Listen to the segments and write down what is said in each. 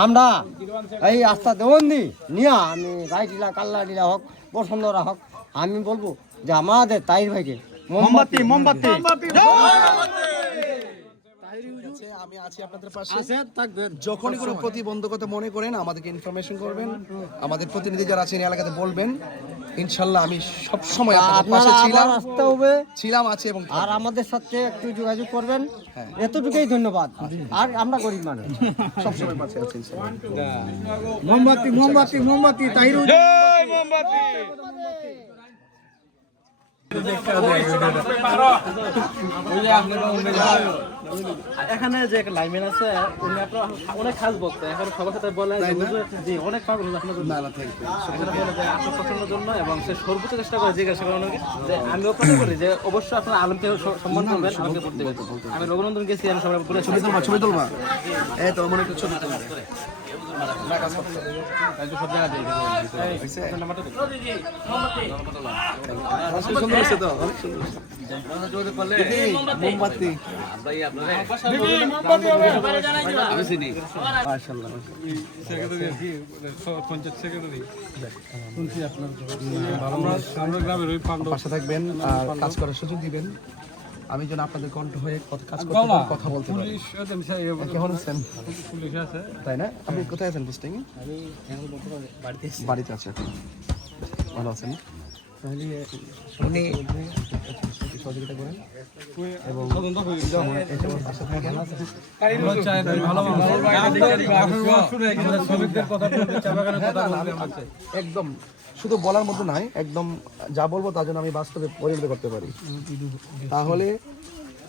আমরা এই আস্থা দেবন্দি নিয়া আমি রায় ডিলা কাল্লা ডিলা হোক বসন্তরা হোক আমি বলবো যে আমাদের তাহির ভাইকে মোমবাতি মোমবাতি আমি আছি আপনাদের পাশে। যখনই কোনো প্রতিবন্ধকতা মনে করেন আমাদেরকে ইনফরমেশন করবেন, আমাদের প্রতিনিধি যারা আছেন এলাকাতে বলবেন, ইনশাল্লাহ আমি সবসময় আপনাদের পাশে ছিলাম আছি এবং আর আমাদের সাথে একটু যোগাযোগ করবেন, এতটুকুই ধন্যবাদ। আর আমরা গরিব মানুষ সবসময় পাশে আছি। মোমবাতি মোমবাতি মোমবাতি তাহির মোমবাতি। এখানে যে একটা লাইনম্যান আছে উনি আপনার অনেক খাস বলতে এখন সবার সাথে বলে জি অনেক পাগল আপনার পছন্দের জন্য এবং সে সর্বোচ্চ চেষ্টা করে জিজ্ঞাসা করার যে আমি অপেক্ষা করি যে অবশ্যই আপনার আলমকে সম্মান করবেন আমাকে ভোট দেবেন। আমি রঘুনন্দন গেছি আমি সবাই বলে ছবি তুলবা এই তো মনে একটু ছবি তুলবা মোমবাতি পাশে থাকবেন আর কাজ করার সুযোগ দিবেন। আমি যেন আপনাদের কণ্ঠ হয়ে কাজ করতে কথা বলতে পারি। কেমন আছেন? তাই না? আপনি কোথায় আছেন পোস্টিং? বাড়িতে আছে এখন। ভালো আছেন? উনি সহযোগিতা করেন এবং একদম শুধু বলার মতো নয়, একদম যা বলবো তার জন্য আমি বাস্তবে পরিণত করতে পারি,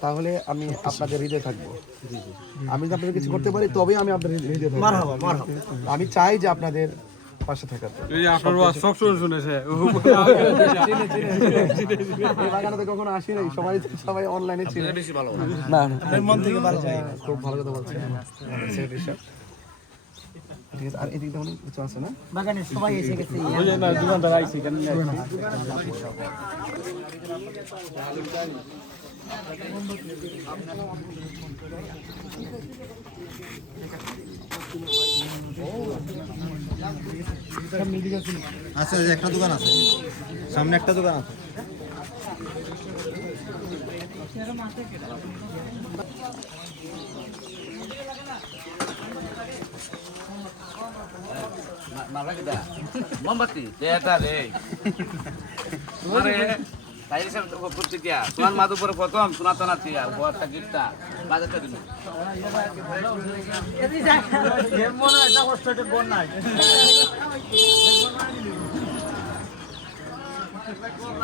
তাহলে আমি আপনাদের হৃদয়ে থাকবো। আমি যদি আপনাদের কিছু করতে পারি তবেই আমি আপনাদের হৃদয়ে থাকবো। আমি চাই যে আপনাদের পাশে থাকার কখনো আসি নাই, সবাই অনলাইনে ছিল। না খুব ভালো কথা বলছেন। ঠিক আছে, আর এদিকে অনেক কিছু আছে না বাগানে সবাই এসে গেছে। আচ্ছা, একটা দোকান আছে, সামনে একটা দোকান আছে। মোমবাতি এটা রে তাই সব করতে কি সোনার মাধুপুরে প্রথম সোনাতন আছে আর বড়টা গিফটটা বাজারটা দিন এদি যা মনে এটা কষ্টতে বন নাই